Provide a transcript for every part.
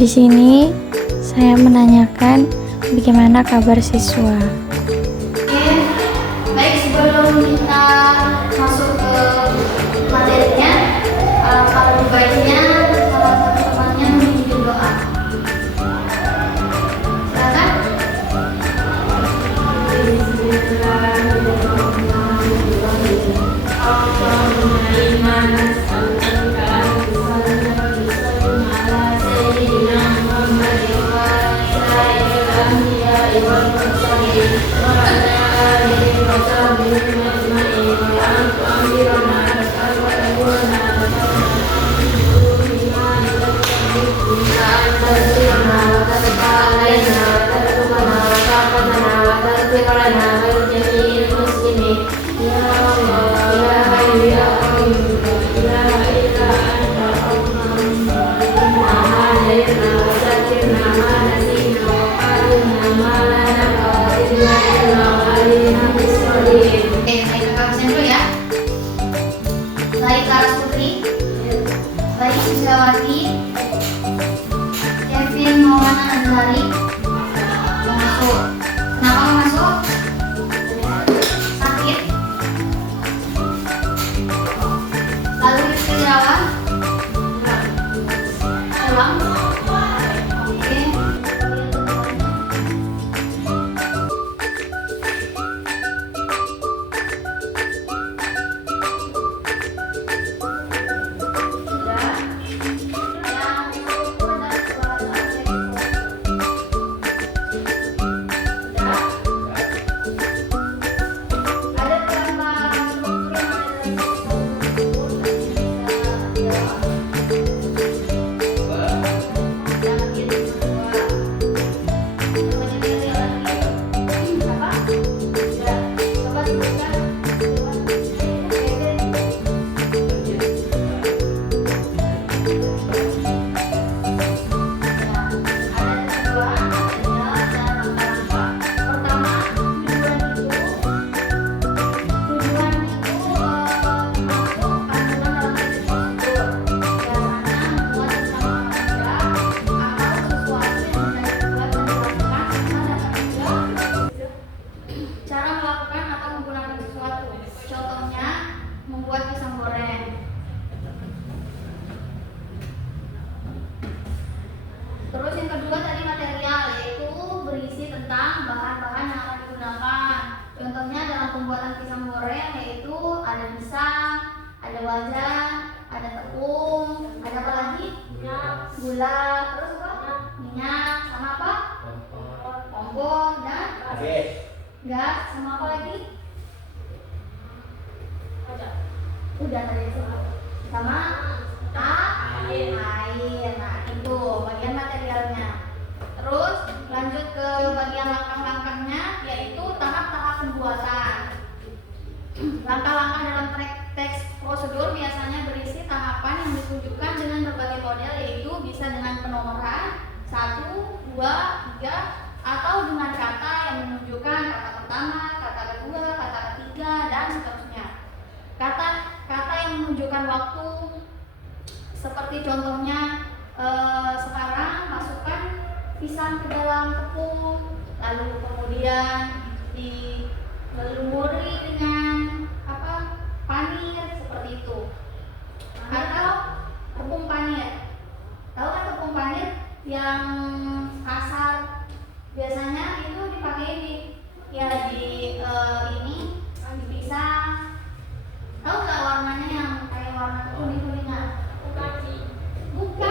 Di sini saya menanyakan bagaimana kabar siswa. Oke, baik, sebelum kita masuk ke materinya, kalau baiknya salah satu temannya memimpin doa. Silakan. Oke, baik, kakak absen dulu ya. Baik, Laras Putri. Baik, Susawati. Kevin Maulana Andari. Mau masuk. Kenapa mau masuk? Sakit. Lalu Rizky Irawan. Pulang. Oke. Cara melakukan atau menggunakan sesuatu. Contohnya, membuat pisang goreng. Terus yang kedua tadi material, yaitu berisi tentang bahan-bahan yang akan digunakan. Contohnya dalam pembuatan pisang goreng yaitu ada pisang, ada wajan, ada tepung, ada apa lagi? Gula, terus apa? Minyak, sama apa? Kompor dan gas, sama apa lagi? Udah tadi disebut. Sama air. Nah, itu bagian materialnya. Terus lanjut ke bagian langkah-langkahnya, yaitu tahap-tahap pembuatan. Langkah-langkah dalam teks prosedur biasanya berisi tahapan yang ditunjukkan dengan berbagai model, yaitu bisa dengan penomoran 1, 2, 3, atau dengan kata yang menunjukkan kata pertama, kata kedua, kata ketiga, dan seterusnya. Kata yang menunjukkan waktu, seperti contohnya sekarang masukkan pisang ke dalam tepung, lalu kemudian dilumuri dengan panir, seperti itu. Atau tepung panir. Tahu kan tepung panir yang kasar? Biasanya itu dipakai di pisang. Tahu nggak warnanya yang kayak warna kuning-kuningan? Bukan.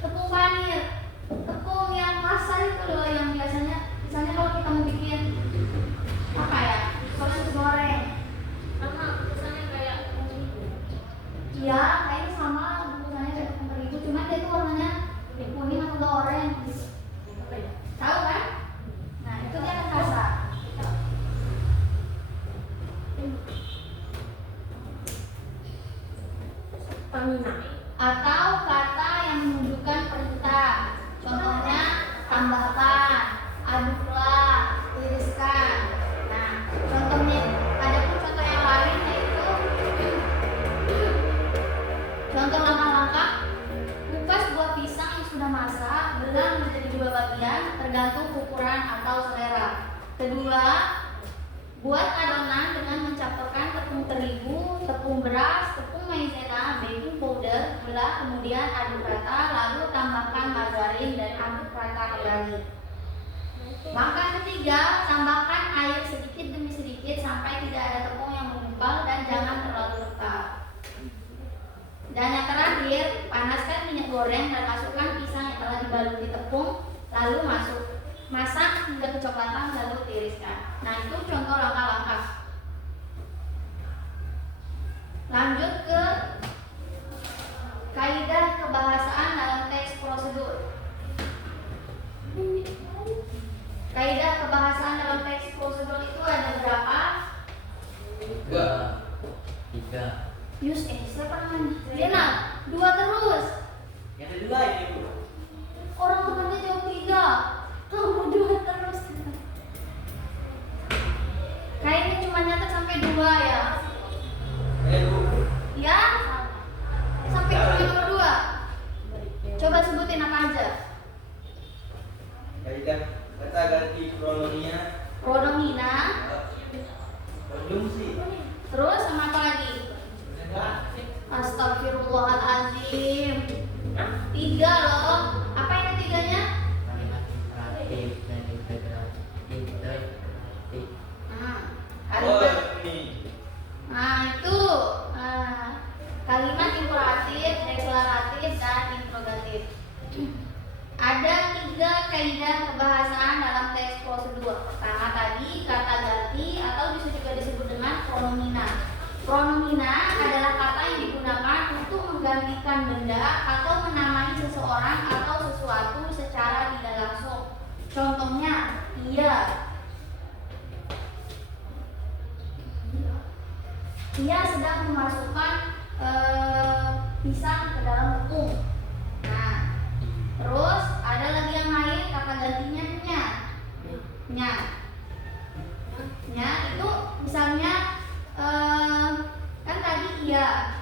Tepung panir. Tepung yang kasar itu loh, yang biasanya misalnya kalau kita mau bikin sosis goreng. Iya, kayaknya sama bungkusannya kayak tepung terigu, cuma dia itu warnanya kuning atau orange. Tahu kan? Nah, itu dia akan kasar. Atau kata yang menunjukkan perintah. Contohnya tambahkan, aduklah, tiriskan. Nah, contohnya ada pun contoh yang lain, yaitu contoh langkah-langkah kupas buah pisang yang sudah masak Kedua, buat adonan dengan mencampurkan tepung terigu, tepung beras, tepung maizena, baking powder, gula, kemudian aduk rata, lalu tambahkan margarin dan aduk rata kembali. Langkah ketiga, tambahkan air sedikit demi sedikit sampai tidak ada tepung yang menggumpal dan jangan terlalu kental. Dan yang terakhir, panaskan minyak goreng dan masukkan pisang yang telah dibaluti tepung, lalu masak hingga kecoklatan lalu tiriskan. Nah, itu contoh langkah-langkah. Lanjut ke kaidah kebahasaan dalam teks prosedur. Kaidah kebahasaan dalam teks prosedur itu ada berapa? Tiga. Yus, siapa namanya? Lena, 2 terus. Yang kedua ini Bu. Orang temannya jawab 3. Kamu 2 terus. Kayaknya cuma nyatet sampai 2 ya. Bu. Ya? Sampai cuma nomor 2. Coba sebutin apa aja. Kaidah kata ganti pronomina. Pronomina. Konjungsi. Terus sama apa lagi? Astagfirullahaladzim. 3 loh. Apa yang ketiganya? Kalimat imperatif dan integratif. Kalimat. Ini. Nah itu kalimat imperatif, deklaratif, dan interrogatif. Ada 3 kaidah kebahasaan dalam teks prosedur. Pertama tadi kata ganti atau bisa juga disebut dengan pronomina. Pronomina adalah kata yang digunakan untuk menggantikan benda atau menamai seseorang atau sesuatu secara tidak langsung. Contohnya, ia. Ia sedang memasukkan pisang ke dalam tepung. Nah, terus ada lagi yang lain kata gantinya nya. Nya. Nya itu misalnya kan tadi iya.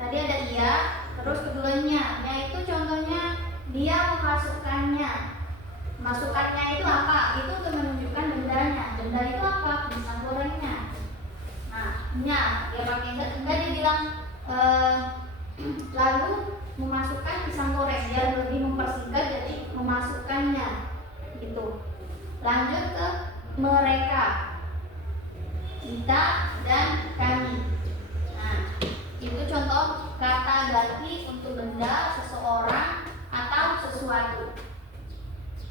Tadi ada iya, terus keduanya. Nya itu contohnya dia memasukkannya. Masukkannya itu apa? Itu untuk menunjukkan bendanya. Benda itu apa? Pisang gorengnya. Nah, nya dia pakai enggak dia bilang lalu memasukkan pisang goreng biar lebih mempersingkat jadi memasukkannya gitu. Lanjut ke mereka, kita dan kami. Nah, itu contoh kata ganti untuk benda, seseorang atau sesuatu.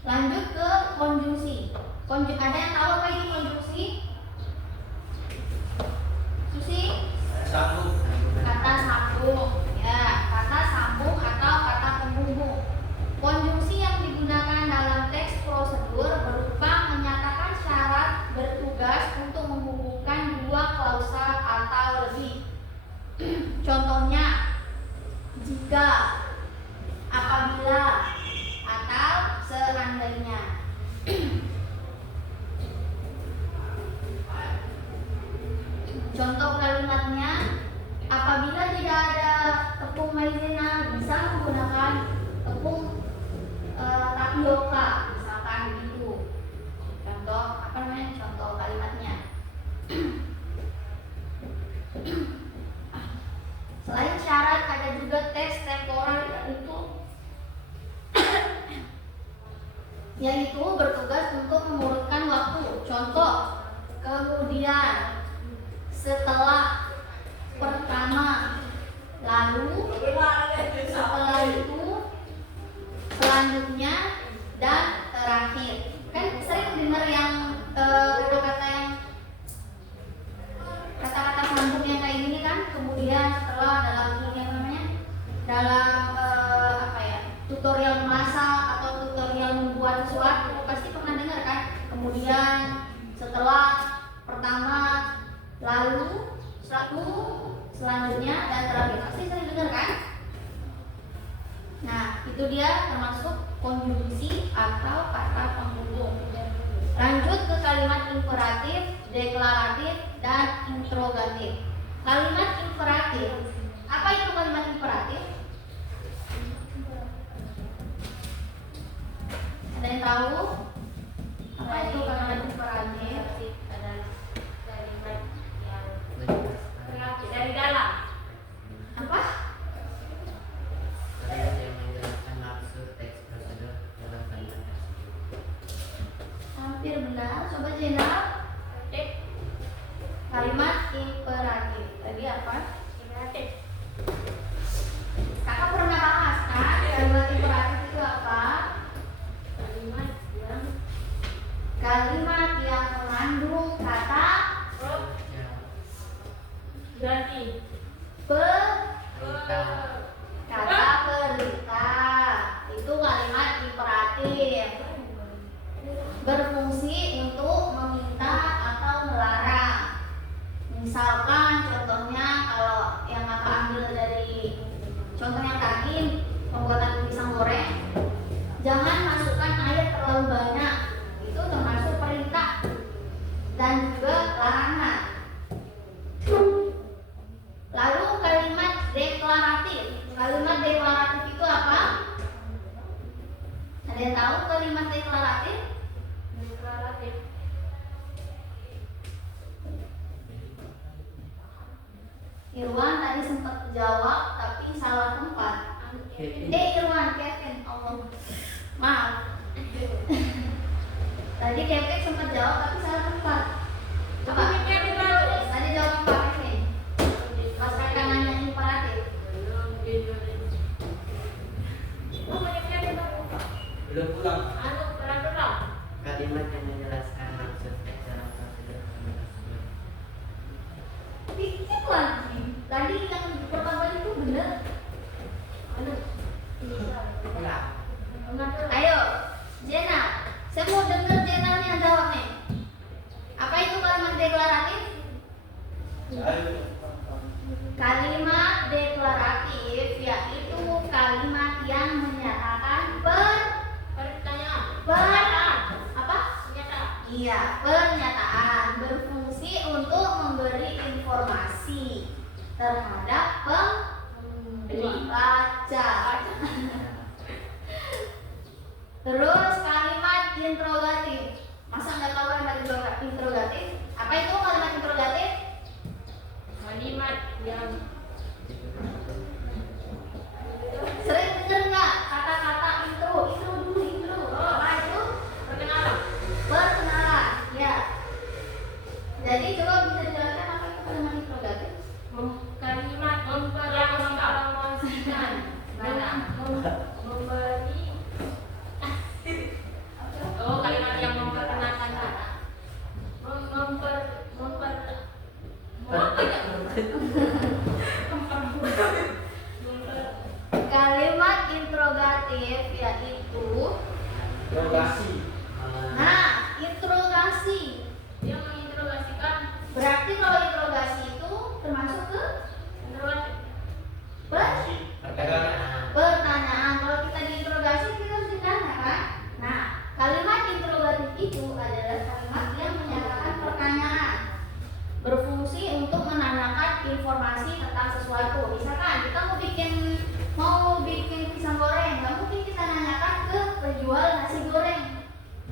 Lanjut ke konjungsi. Ada yang tahu apa ini konjungsi? Susi? Sambung. Kata sambung, ya, kata sambung atau kata penghubung. Konjungsi yang digunakan dalam teks prosedur berupa menyatakan syarat bertugas untuk menghubungkan 2 klausa atau lebih. Contohnya, jika, apabila, atau seandainya. Contoh kalimatnya, apabila tidak ada tepung maizena bisa menggunakan tepung tapioka, misalkan begitu. Contoh apa namanya? Contoh kalimatnya. Selain syarat ada juga teks temporal yaitu bertugas untuk mengurutkan waktu. Contoh, kemudian, setelah, pertama, lalu, setelah itu, selanjutnya, dan terakhir. Kan sering dengar yang kata-kata sambung yang kayak gini kan. Kemudian setelah dalam ini apa namanya? Dalam tutorial memasak atau tutorial membuat sesuatu pasti pernah dengar kan. Kemudian, setelah, pertama, lalu, selanjutnya, dan terakhir. Pasti sering dengar kan? Nah, itu dia termasuk konjungsi atau kata penghubung. Lanjut ke kalimat imperatif, deklaratif, dan interrogatif. Kalimat imperatif. Apa itu kalimat imperatif? Ada yang tahu? Apa itu kalimat imperatif? Jenal? Kalimat imperatif. Tadi apa? Imperatif. Kakak pernah bahas kan? Kalimat imperatif itu apa? Kalimat yang mengandung kata Ganti. kata perintah. Itu kalimat imperatif. Berfungsi untuk meminta atau melarang. Misalkan contohnya kalau yang kakak ambil dari contoh yang tadi pembuatan pisang goreng, jangan masukkan air terlalu banyak. Itu termasuk perintah dan juga larangan. Lalu kalimat deklaratif. Kalimat deklaratif itu apa? Ada yang tahu kalimat deklaratif? Deklaratif. Irwan tadi sempat jawab tapi salah tempat. Irwan, Kevin, Allah. Maaf. Tadi Kevin sempat jawab tapi salah tempat. Coba. Tadi jawab Pak Kevin. Pas kakak nanya imperatif. Belum pulang. Kalimat yang menjelaskan maksud secara prosedur tersebut. Dikit lagi. Tadi yang pertama itu benar. Ayo, Jena. Saya mau dengar Jenanya jawab nih. Apa itu kalimat deklaratif? Kalimat deklaratif yaitu kalimat yang menyatakan pernyataan berfungsi untuk memberi informasi terhadap pembaca. Terus kalimat interrogatif. Masa nggak tahu kalimat interrogatif? Apa itu kalimat interrogatif? Kalimat yang Sering dengar nggak kata-kata intro dulu. Apa itu? perkenalan. Perkenalan, ya. Jadi coba bisa dijelaskan apa itu kalimat interrogatif? Kalimat mempromosikan, memberi. Oh, kalimat yang memperkenalkan kata. Kalimat interrogatif yaitu Interogasi. interogasi. Dia menginterogasikan. Berarti kalau interogasi itu termasuk ke Interogasi. pertanyaan. Kalau kita diinterogasi kita harus ditanya kan? Nah, kalimat interrogatif itu adalah kalimat yang menyatakan pertanyaan, berfungsi untuk menanyakan informasi tentang sesuatu. Misalkan kita mau bikin pisang goreng, nggak mungkin kita nanyakan ke penjual nasi goreng.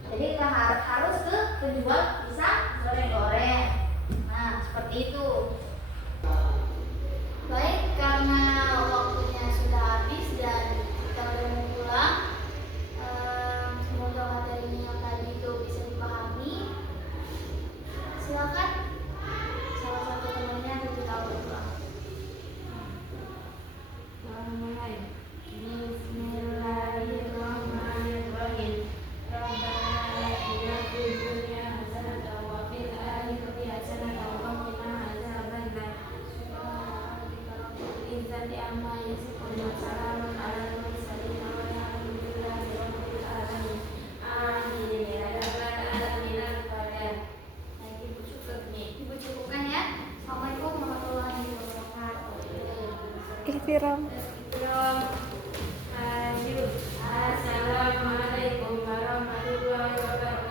Jadi kita harus ke penjual pisang goreng. Nah, seperti itu. Baik, karena waktunya sudah habis dan kita udah mau pulang, semoga materi yang tadi itu bisa dipahami. Silakan salah satu temannya diberitahu pulang. Bismillahirrahmanirrahim. Rabbana atina fid dunya hasanatan wa fil akhirati hasanatan wa qina adzabannar. Izzati amma yasifun wa salamun alal mursalin walhamdulillahi rabbil alamin. Amin ya rabbal alamin. Nah, Ibu cukup nih. Ibu cukupkan ya. Assalamualaikum warahmatullahi wabarakatuh. Ikhtiram. Assalamualaikum warahmatullahi wabarakatuh.